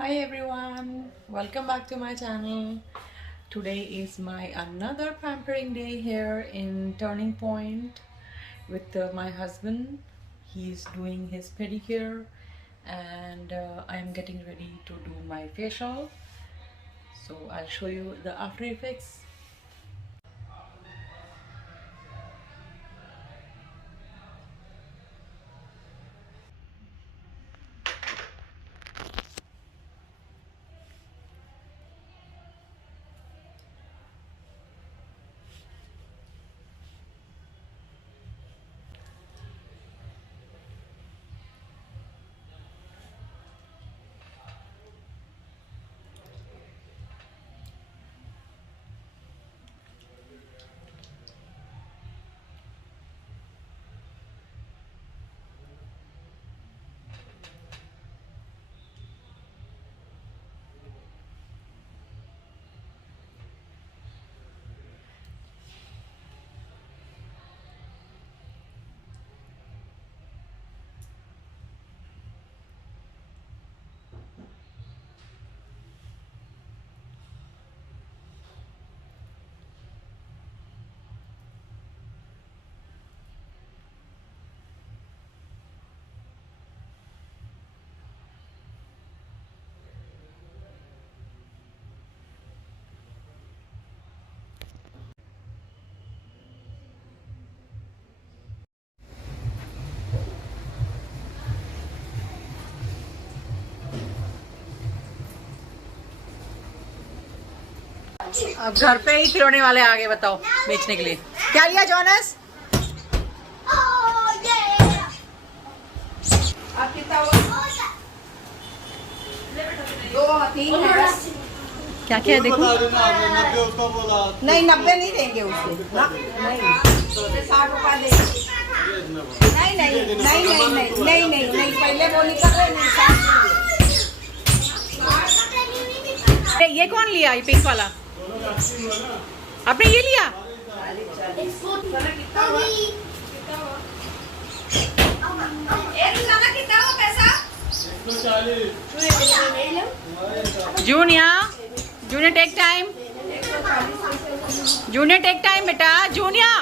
Hi everyone, welcome back to my channel. Today is my another pampering day here in Turning Point with my husband. He's doing his pedicure and I am getting ready to do my facial. So I'll show you the after effects. अब घर पे ही खिलौने वाले आ गए, बताओ बेचने के लिए। क्या लिया जॉनस? क्या क्या है देखो। नहीं 90 नहीं देंगे उसके, नहीं 60 रुपया देंगे। नहीं नहीं नहीं नहीं नहीं नहीं नहीं नहीं पहले वो निकल रहे नहीं। ये कौन लिया? ये पिंक वाला आपने ये लिया? Junior take time, junior take time बेटा, जूनियर।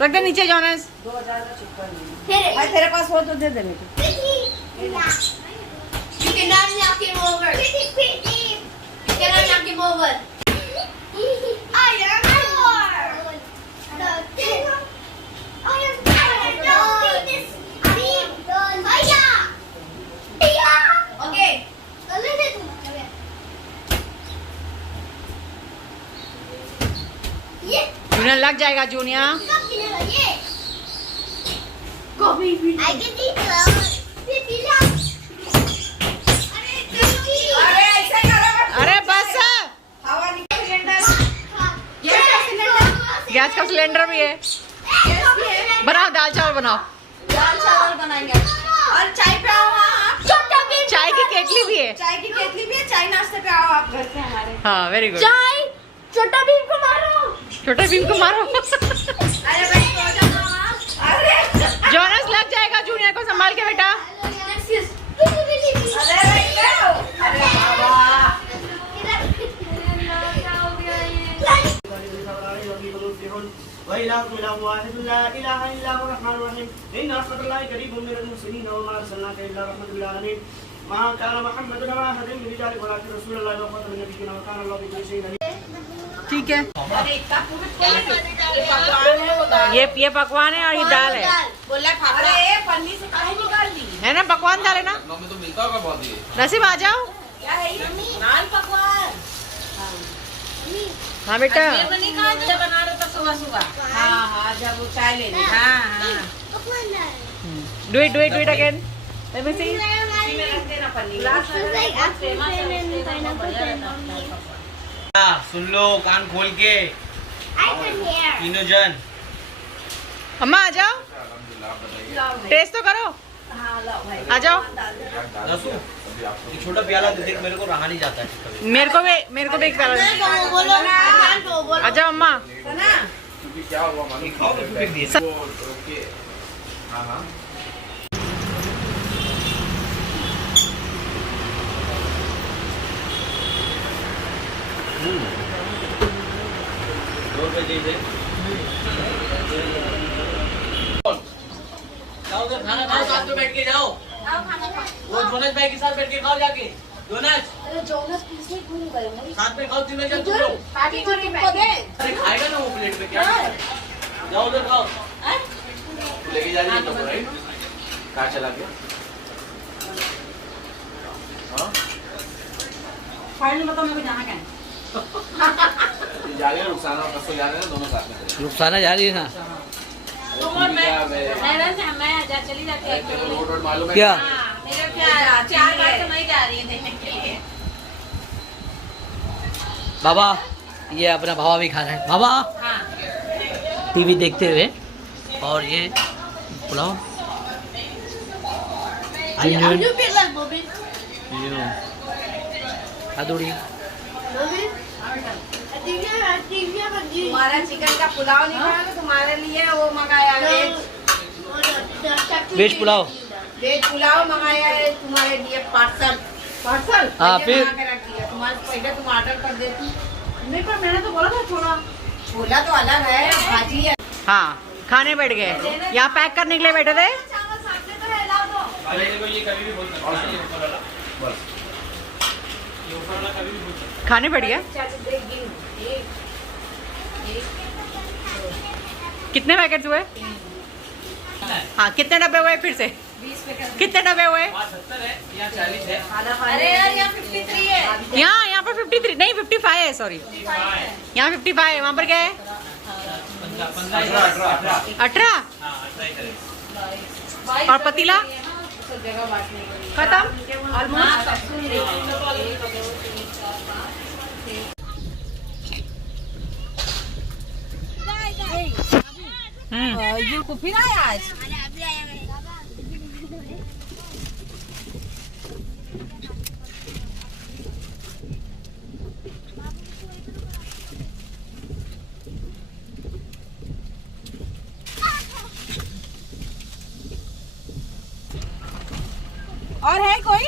रख दे नीचे जॉनस। भाई तेरे पास हो तो दे दे मेरे। You cannot knock him over. You cannot knock him over. I am more. I am okay. Junior लग जाएगा junior. I can eat flowers. अरे बस, गैस का सिलेंडर भी है। बनाओ दाल चावल बनाओ। दाल चावल बनाएंगे और चाय पे आओ आप। चाय की केतली भी है। चाय की केतली भी है। चाय नाश्ते पे आओ आप घर पे हमारे। हाँ वेरी गुड। चाय छोटा भीम को मारो। छोटा भीम को मारो। अरे भाई अरे जॉनस लग जाएगा जूनियर को, संभाल के बेटा। अरे बाबा ठीक है, ये पकवान है और ये दाल है। बोला अरे पन्नी से काहे निकाल दी है ना, पकवान दाल है ना। में तो मिलता होगा बहुत ही। नसीब आ जाओ। क्या है ये नान पकवान। हाँ बेटा, नहीं खा बना रहे तो सुबह सुबह। हाँ हाँ जब वो चाय लेने। हाँ हाँ do it again. Let me see. सुन लो कान खोल के तीनों जन। अम्मा आ जाओ, टेस्ट तो करो। हाँ लो भाई। आ जाओ। रसू ये छोटा प्याला दे, देख मेरे को रहा नहीं जाता है कभी। मेरे को भी एक प्याला दे। बोलो ना। आ जाओ अम्मा। क्योंकि क्या हुआ मालूम, खाओ तो फेंक दिए वो ओके। हाँ हाँ ₹2 दे दे। जाओ उधर खाना खाओ, साथ में बैठ के जाओ। वो जोनस भाई के साथ बैठ के खाओ जाके। जोनस अरे जोनस पीछे भूल गए मुझे। साथ में खाओ, तीनों जन तुम लोग। पार्टी को दे। अरे खाएगा ना वो प्लेट में क्या? जाओ उधर खाओ। तू लेके जा रही है तो राइट? कहाँ चला गया? हाँ? फाइनली बताओ मेरे को जाना क्या है? जा रहे हैं रुखसाना और कसो जा रहे हैं, दोनों साथ में। रुखसाना जा रही है ना? मैं चली जाती है। रोड मालूम है क्या? मेरा क्या 4 बार तो नहीं जा रही है देखने के लिए। बाबा ये अपना भावा भी खा रहे हैं। बाबा टीवी देखते हुए। और ये पुलाव अदूरी तुम्हारा चिकन का पुलाव नहीं खाया तो तुम्हारे लिए वो मंगाया वेज पुलाव। वेज पुलाव मंगाया है तुम्हारे लिए पार्सल। हाँ, फिर? तुम्हारे पहले तुम ऑर्डर कर देती। नहीं पर मैंने तो बोला था छोला तो अलग है, भाजी है। हाँ खाने बैठ गए। यहाँ पैक करने के लिए बैठे थे। चावल सामने तो है, ला दो। अरे देखो ये कभी भी बोल सकता है, ये ऊपर वाला बस, ये ऊपर वाला कभी भी बोल सकता है। खाने बैठ गया। कितने पैकेट्स हुए? हाँ कितने डब्बे हुए फिर से? 20 पैकेट। कितने डब्बे हुए? वहाँ 70 है, यहाँ 40 है। अरे यार यहाँ 53 है। यहाँ पर 53 नहीं 55 है, सॉरी यहाँ 55 है। वहाँ पर क्या है? 18 18। और पतीला जगह बांटने के लिए। खत्म ऑलमोस्ट। यू को फिर आया आज। और है कोई?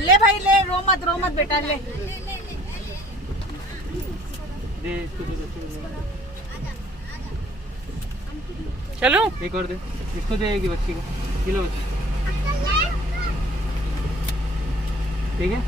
ले भाई ले, रो मत बेटा ले। चलो एक और दे, इसको देगी बच्ची को, किलो बच्ची। ठीक है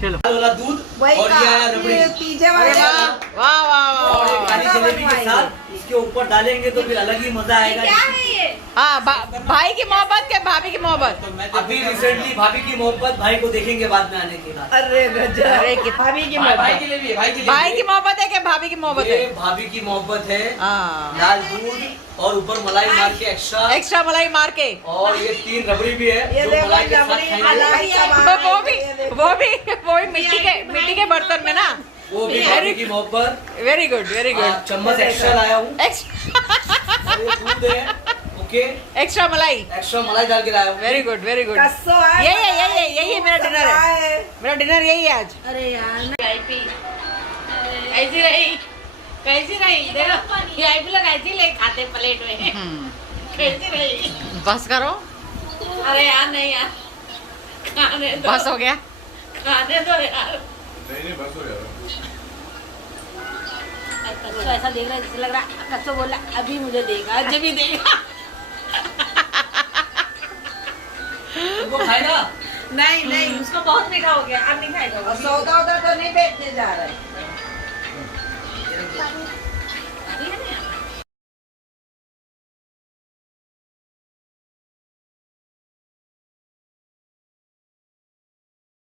चलो। वाला दूध और ये आया रबड़ी पिज्जा अरे वाह वाह वाह और वाह। एक काली जलेबी के साथ इसके ऊपर डालेंगे तो फिर अलग ही मजा आएगा। क्या है ये? हाँ भाई की मोहब्बत के भाभी की मोहब्बत। अभी रिसेंटली भाभी की मोहब्बत भाई को देखेंगे बाद में आने के बाद। अरे भाभी की भाई के लिए भी, भाई के लिए भाई की मोहब्बत है कि भाभी की मोहब्बत ये है? भाभी की मोहब्बत है। हाँ लाल दूध और ऊपर मलाई मार के एक्स्ट्रा मलाई मार के। और ये 3 रबड़ी भी है जो मलाई के साथ खाएंगे। वो भी मिट्टी के बर्तन में ना। वो भी भाभी की मोहब्बत। Very good very good. चम्मच एक्स्ट्रा लाया हूँ। एक्स्ट्रा और ये दूध है, ओके, एक्स्ट्रा मलाई। एक्स्ट्रा मलाई डाल के लाया हूँ। Very good very good. यही मेरा डिनर है। मेरा डिनर यही है आज। अरे यार कैसी रही देखो VIP लोग ऐसे ही ले खाते प्लेट में। कैसी रही? बस करो। अरे यार नहीं यार, खाने दो, बस हो गया। खाने दो यार। नहीं बस हो गया। कच्चो ऐसा देख रहा है जैसे लग रहा है कच्चो बोला अभी मुझे देगा, जब भी देगा। वो खाएगा? नहीं उसको बहुत मीठा हो गया, अब नहीं खाएगा। सौदा तो नहीं बेचने जा रहा है।